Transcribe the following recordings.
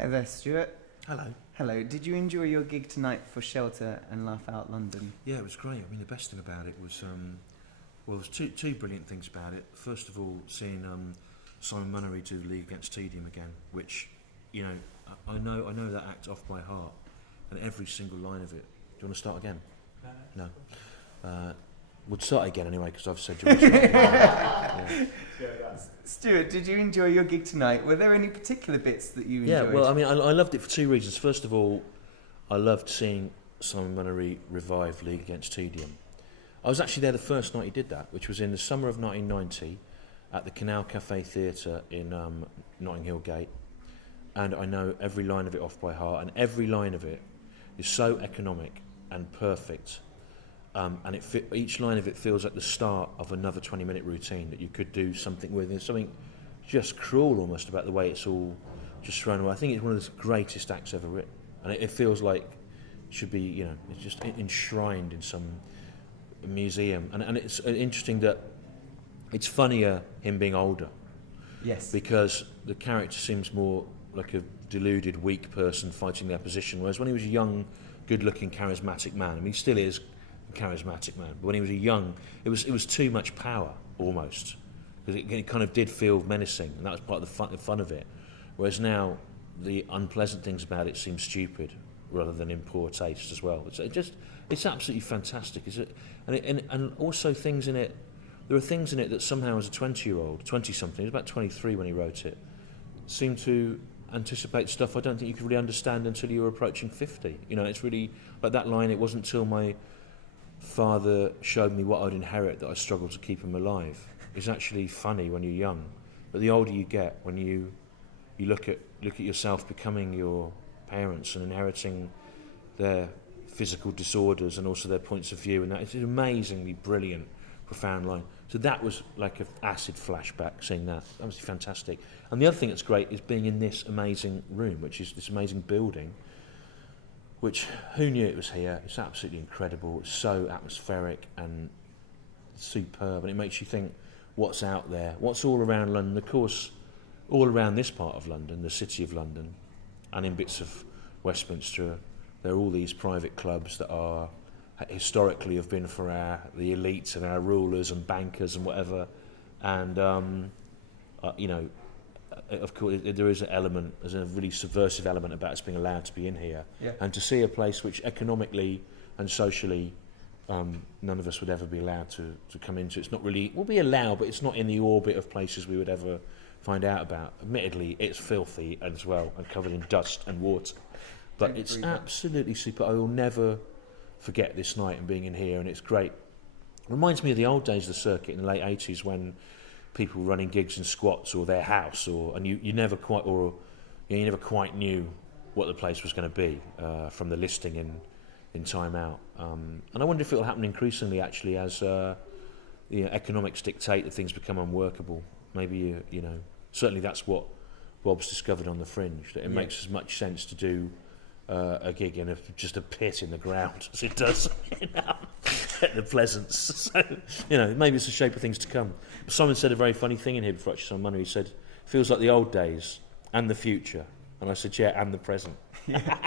Hi there, Stuart. Hello. Hello. Did you enjoy your gig tonight for Shelter and Laugh Out London? Yeah, it was great. I mean, the best thing about it was, well, there's two brilliant things about it. First of all, seeing Simon Munnery do League Against Tedium again, which, you know, I know that act off by heart, and every single line of it. Do you want to start again? No. We'll start again anyway, because I've said you want to start again. Yeah. Stuart, did you enjoy your gig tonight? Were there any particular bits that you enjoyed? Yeah, well, I mean, I loved it for two reasons. First of all, I loved seeing Simon Munnery revive League Against Tedium. I was actually there the first night he did that, which was in the summer of 1990 at the Canal Cafe Theatre in Notting Hill Gate. And I know every line of it off by heart, and every line of it is so economic and perfect. And each line of it feels like the start of another 20-minute routine that you could do something with. There's something just cruel almost about the way it's all just thrown away. I think it's one of the greatest acts ever written. And it feels like it should be, you know, it's just enshrined in some museum. And it's interesting that it's funnier him being older. Yes. Because the character seems more like a deluded, weak person fighting the opposition, whereas when he was a young, good-looking, charismatic man, I mean, he still is a charismatic man, but when he was a young, it was too much power, almost, because it kind of did feel menacing, and that was part of the fun of it, whereas now, the unpleasant things about it seem stupid, rather than in poor taste as well. It's absolutely fantastic, is it? And also things in it, there are things in it that somehow as a 20-year-old, 20-something, he was about 23 when he wrote it, seemed to anticipate stuff I don't think you could really understand until you were approaching 50. You know, it's really, like that line, it wasn't till my father showed me what I'd inherit that I struggled to keep him alive. It's actually funny when you're young, but the older you get, when you look at yourself becoming your parents and inheriting their physical disorders and also their points of view, and that it's an amazingly brilliant, profound line. So that was like an acid flashback, seeing that. That was fantastic. And the other thing that's great is being in this amazing room, which is this amazing building, which, who knew it was here? It's absolutely incredible. It's so atmospheric and superb, and it makes you think what's out there, what's all around London. Of course, all around this part of London, the city of London, and in bits of Westminster, there are all these private clubs that are historically have been for the elites and our rulers and bankers and whatever, and you know, of course there is an element, there's a really subversive element about us being allowed to be in here, yeah. And to see a place which economically and socially none of us would ever be allowed to come into. It's not really, we'll be allowed, but it's not in the orbit of places we would ever find out about. Admittedly, it's filthy as well and covered in dust and water, but it's absolutely super. I will never forget this night and being in here, and it's great. It reminds me of the old days of the circuit in the late 80s when people were running gigs in squats or their house, and you never quite, or you never quite knew what the place was going to be from the listing in Time Out. And I wonder if it will happen increasingly actually as economics dictate that things become unworkable. Maybe you know, certainly that's what Bob's discovered on the Fringe, that it makes as much sense to do a gig in just a pit in the ground as it does at the Pleasance. So, you know, maybe it's the shape of things to come. Simon said a very funny thing in here before actually Simon Munnery. He said, feels like the old days and the future. And I said, yeah, and the present. Yeah.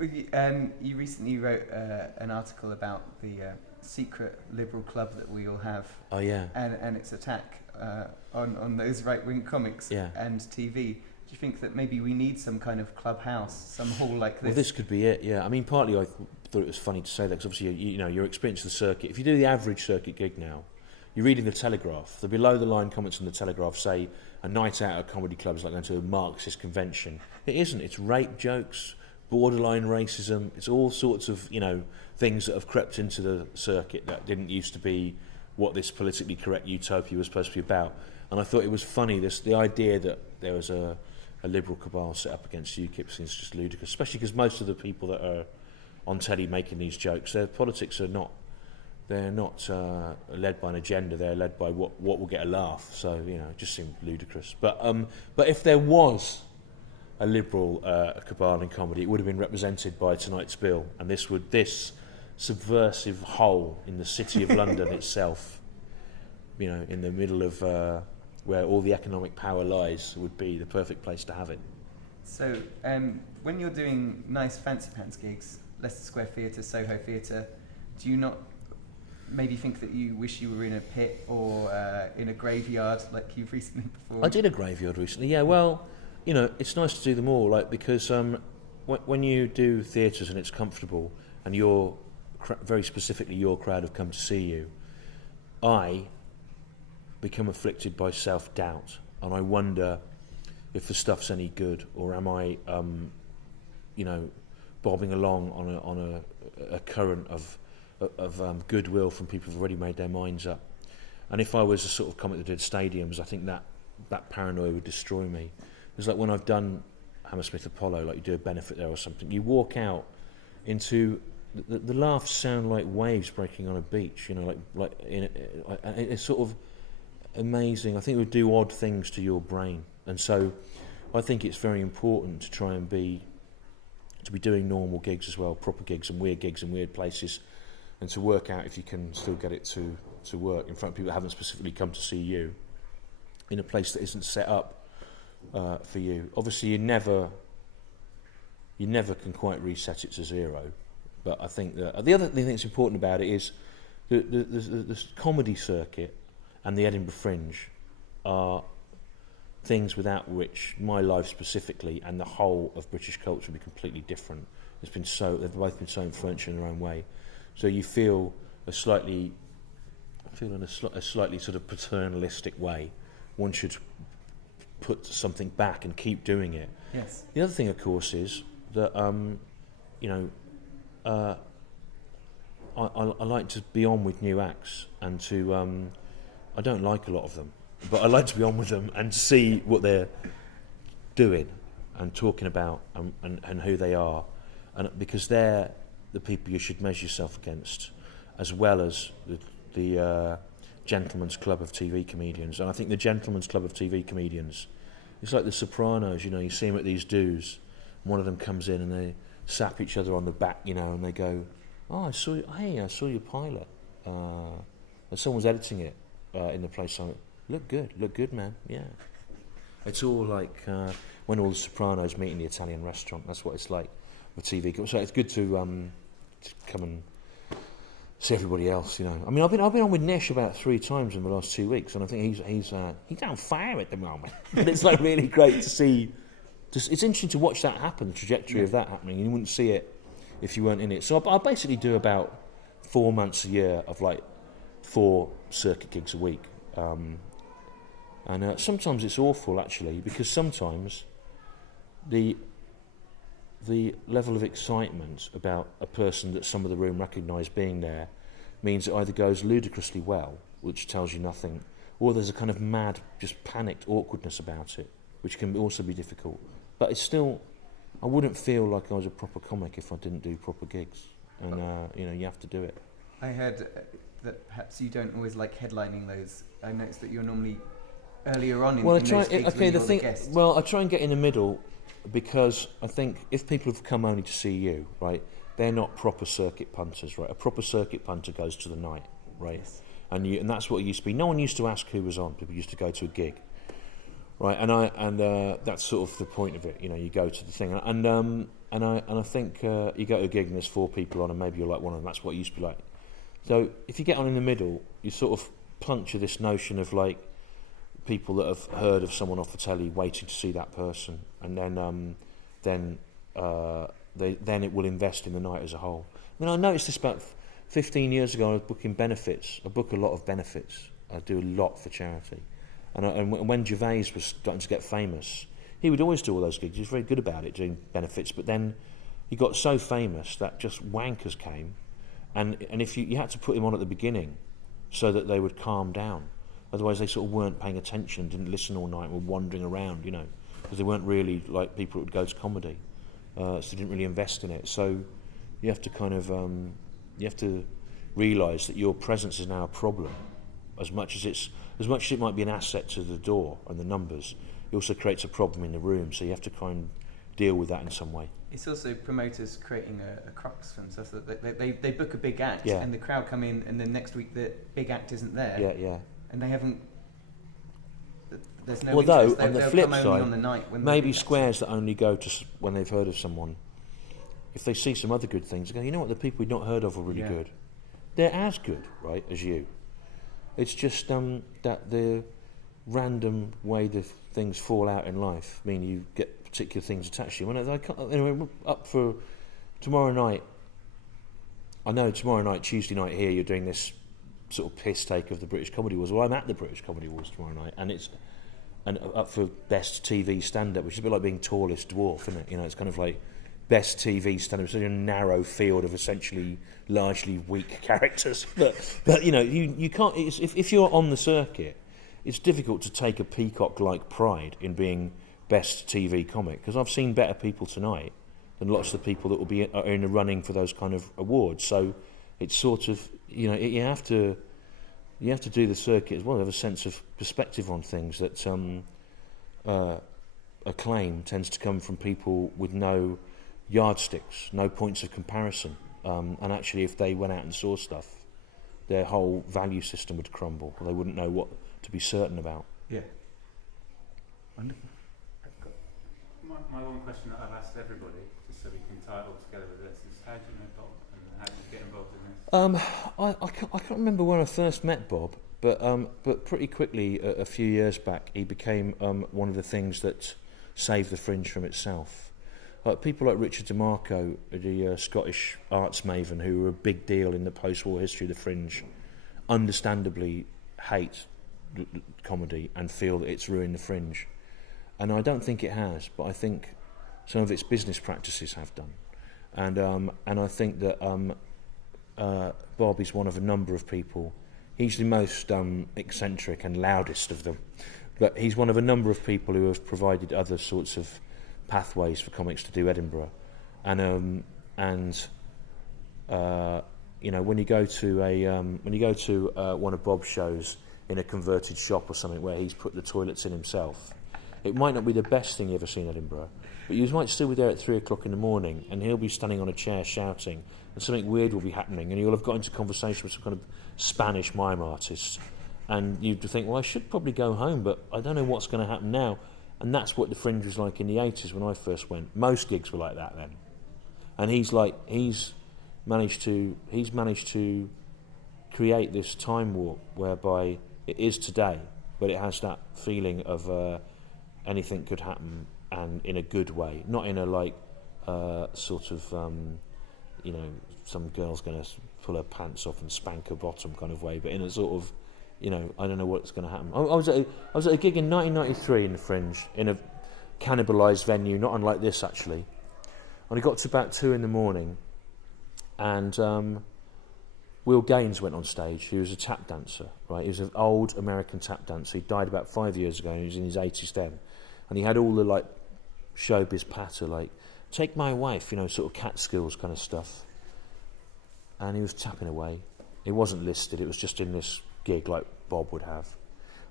You recently wrote an article about the secret liberal club that we all have. Oh, yeah. And its attack on those right-wing comics and TV. Do you think that maybe we need some kind of clubhouse, some hall like this? Well, this could be it, yeah. I mean, partly I thought it was funny to say that, because obviously, you know, your experience of the circuit, if you do the average circuit gig now, you're reading the Telegraph, the below-the-line comments in the Telegraph say a night out at a comedy club is like going to a Marxist convention. It isn't. It's rape jokes, borderline racism, it's all sorts of, you know, things that have crept into the circuit that didn't used to be what this politically correct utopia was supposed to be about. And I thought it was funny, the idea that there was a liberal cabal set up against UKIP seems just ludicrous, especially because most of the people that are on telly making these jokes, their politics are not, they're not led by an agenda, they're led by what will get a laugh. So, you know, it just seemed ludicrous. But if there was a liberal cabal in comedy, it would have been represented by tonight's bill, and this subversive hole in the city of London itself, you know, in the middle of where all the economic power lies would be the perfect place to have it. So when you're doing nice fancy pants gigs, Leicester Square Theatre, Soho Theatre, do you not maybe think that you wish you were in a pit or in a graveyard like you've recently performed? I did a graveyard recently, yeah. Well, you know, it's nice to do them all, like, because when you do theatres and it's comfortable and you're very specifically your crowd have come to see you, I become afflicted by self-doubt, and I wonder if the stuff's any good, or am I, you know, bobbing along on a current of goodwill from people who've already made their minds up. And if I was a sort of comic that did stadiums, I think that paranoia would destroy me. It's like when I've done Hammersmith Apollo, like you do a benefit there or something, you walk out into the laughs sound like waves breaking on a beach, you know, it's sort of amazing. I think it would do odd things to your brain, and so I think it's very important to try and be doing normal gigs as well, proper gigs and weird places, and to work out if you can still get it to work in front of people that haven't specifically come to see you in a place that isn't set up for you. Obviously, you never can quite reset it to zero, but I think that the other thing that's important about it is the comedy circuit and the Edinburgh Fringe are things without which my life specifically and the whole of British culture would be completely different. They've both been so influential in their own way. So you feel in a slightly sort of paternalistic way, one should put something back and keep doing it. Yes. The other thing, of course, is that I like to be on with new acts, and to I don't like a lot of them, but I like to be on with them and see what they're doing and talking about and who they are, and because they're the people you should measure yourself against, as well as the Gentleman's Club of TV comedians. And I think the Gentleman's Club of TV comedians, it's like the Sopranos, you know, you see them at these do's, and one of them comes in and they sap each other on the back, you know, and they go, "Oh, I saw your pilot. And someone's editing it in the place. So, look good, man. Yeah." It's all like when all the Sopranos meet in the Italian restaurant. That's what it's like with TV. So it's good to come and see everybody else, you know. I mean, I've been on with Nish about 3 times in the last 2 weeks, and I think he's on fire at the moment. And it's like really great to see. It's interesting to watch that happen, the trajectory of that happening. You wouldn't see it if you weren't in it. So I basically do about 4 months a year of like 4 circuit gigs a week. And sometimes it's awful, actually, because sometimes the level of excitement about a person that some of the room recognise being there means it either goes ludicrously well, which tells you nothing, or there's a kind of mad, just panicked awkwardness about it, which can also be difficult. But it's still, I wouldn't feel like I was a proper comic if I didn't do proper gigs, and you know, you have to do it. I heard that perhaps you don't always like headlining those. I noticed that you're normally earlier on in those gigs when you're the guest. Well, I try and get in the middle, because I think if people have come only to see you, right, they're not proper circuit punters, right? A proper circuit punter goes to the night, right? Yes. And that's what it used to be. No one used to ask who was on. People used to go to a gig, right? And that's sort of the point of it. You know, you go to the thing, and I think you go to a gig and there's 4 people on, and maybe you're like one of them. That's what it used to be like. So if you get on in the middle, you sort of puncture this notion of like people that have heard of someone off the telly waiting to see that person, and then it will invest in the night as a whole. I mean, I noticed this about 15 years ago. I was booking benefits. I book a lot of benefits. I do a lot for charity. And when Gervais was starting to get famous, he would always do all those gigs. He was very good about it, doing benefits. But then he got so famous that just Wankers came, and if you had to put him on at the beginning so that they would calm down. Otherwise, they sort of weren't paying attention, didn't listen all night, were wandering around, you know, because they weren't really like people that would go to comedy. So they didn't really invest in it. So you have to kind of, you have to realise that your presence is now a problem. As much as it might be an asset to the door and the numbers, it also creates a problem in the room. So you have to kind of deal with that in some way. It's also promoters creating a crux for themselves. So that they book a big act, yeah, and the crowd come in, and then next week the big act isn't there. Yeah, yeah. And they haven't. there's no Although, interest. on the They'll flip come only side, on the night when maybe they'll come squares only on the night when maybe squares that only go to when they've heard of someone. If they see some other good things, they go, you know what, the people we've not heard of are really good. They're as good, right, as you. It's just that the random way the things fall out in life mean you get particular things attached to you. Anyway, up for tomorrow night. I know tomorrow night, Tuesday night here, you're doing this sort of piss take of the British Comedy Awards. Well, I'm at the British Comedy Awards tomorrow night, and it's up for best TV stand-up, which is a bit like being tallest dwarf, isn't it? You know, it's kind of like best TV stand-up. It's such a narrow field of essentially largely weak characters. But you know, you can't. If you're on the circuit, it's difficult to take a peacock-like pride in being best TV comic, because I've seen better people tonight than lots of the people that will be are in the running for those kind of awards. So it's sort of, you know, you have to do the circuit as well, have a sense of perspective on things. That acclaim tends to come from people with no yardsticks, no points of comparison, and actually if they went out and saw stuff, their whole value system would crumble. They wouldn't know what to be certain about. Yeah. Wonderful. My one question that I've asked everybody, just so we can tie it all together with this, is how do you know Bob and how did you get involved in this? I can't remember when I first met Bob, but pretty quickly, a few years back, he became one of the things that saved the Fringe from itself. People like Richard DeMarco, the Scottish arts maven, who were a big deal in the post-war history of the Fringe, understandably hate comedy and feel that it's ruined the Fringe. And I don't think it has, but I think some of its business practices have done. And I think that Bob is one of a number of people. He's the most eccentric and loudest of them, but he's one of a number of people who have provided other sorts of pathways for comics to do Edinburgh. And you know, when you go to one of Bob's shows in a converted shop or something where he's put the toilets in himself, it might not be the best thing you ever seen in Edinburgh, but you might still be there at 3 o'clock in the morning and he'll be standing on a chair shouting and something weird will be happening and you'll have got into conversation with some kind of Spanish mime artist and you'd think, well, I should probably go home, but I don't know what's going to happen now. And that's what the Fringe was like in the 80s when I first went. Most gigs were like that then. And he's managed to create this time warp whereby it is today, but it has that feeling of anything could happen, and in a good way, not in a like sort of you know, some girl's going to pull her pants off and spank her bottom kind of way, but in a sort of, you know, I don't know what's going to happen. I was at a gig in 1993 in the Fringe in a cannibalised venue, not unlike this actually, and it got to about 2 in the morning, and Will Gaines went on stage. He was a tap dancer, right? He was an old American tap dancer. He died about 5 years ago, and he was in his 80s then. And he had all the like showbiz patter, like "Take my wife," you know, sort of Catskills kind of stuff. And he was tapping away. It wasn't listed. It was just in this gig like Bob would have.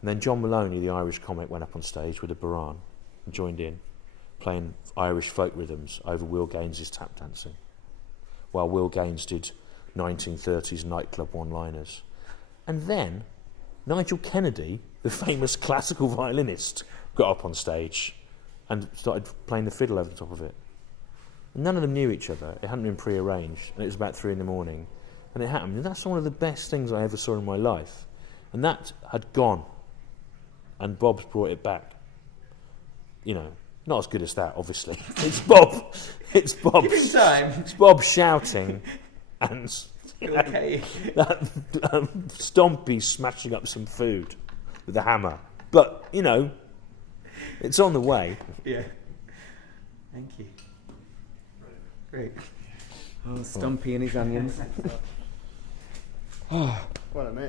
And then John Maloney, the Irish comic, went up on stage with a baran and joined in, playing Irish folk rhythms over Will Gaines's tap dancing, while Will Gaines did 1930s nightclub one-liners. And then Nigel Kennedy, the famous classical violinist, got up on stage and started playing the fiddle over the top of it. And none of them knew each other. It hadn't been pre-arranged, and it was about 3 in the morning. And it happened. And that's one of the best things I ever saw in my life. And that had gone. And Bob's brought it back. You know, not as good as that, obviously. It's Bob. It's Bob. Give him time. It's Bob shouting and Okay. Stompy smashing up some food with a hammer. But, you know, it's on the way. Yeah. Thank you. Great. Oh, Stompy and his onions. What a mate.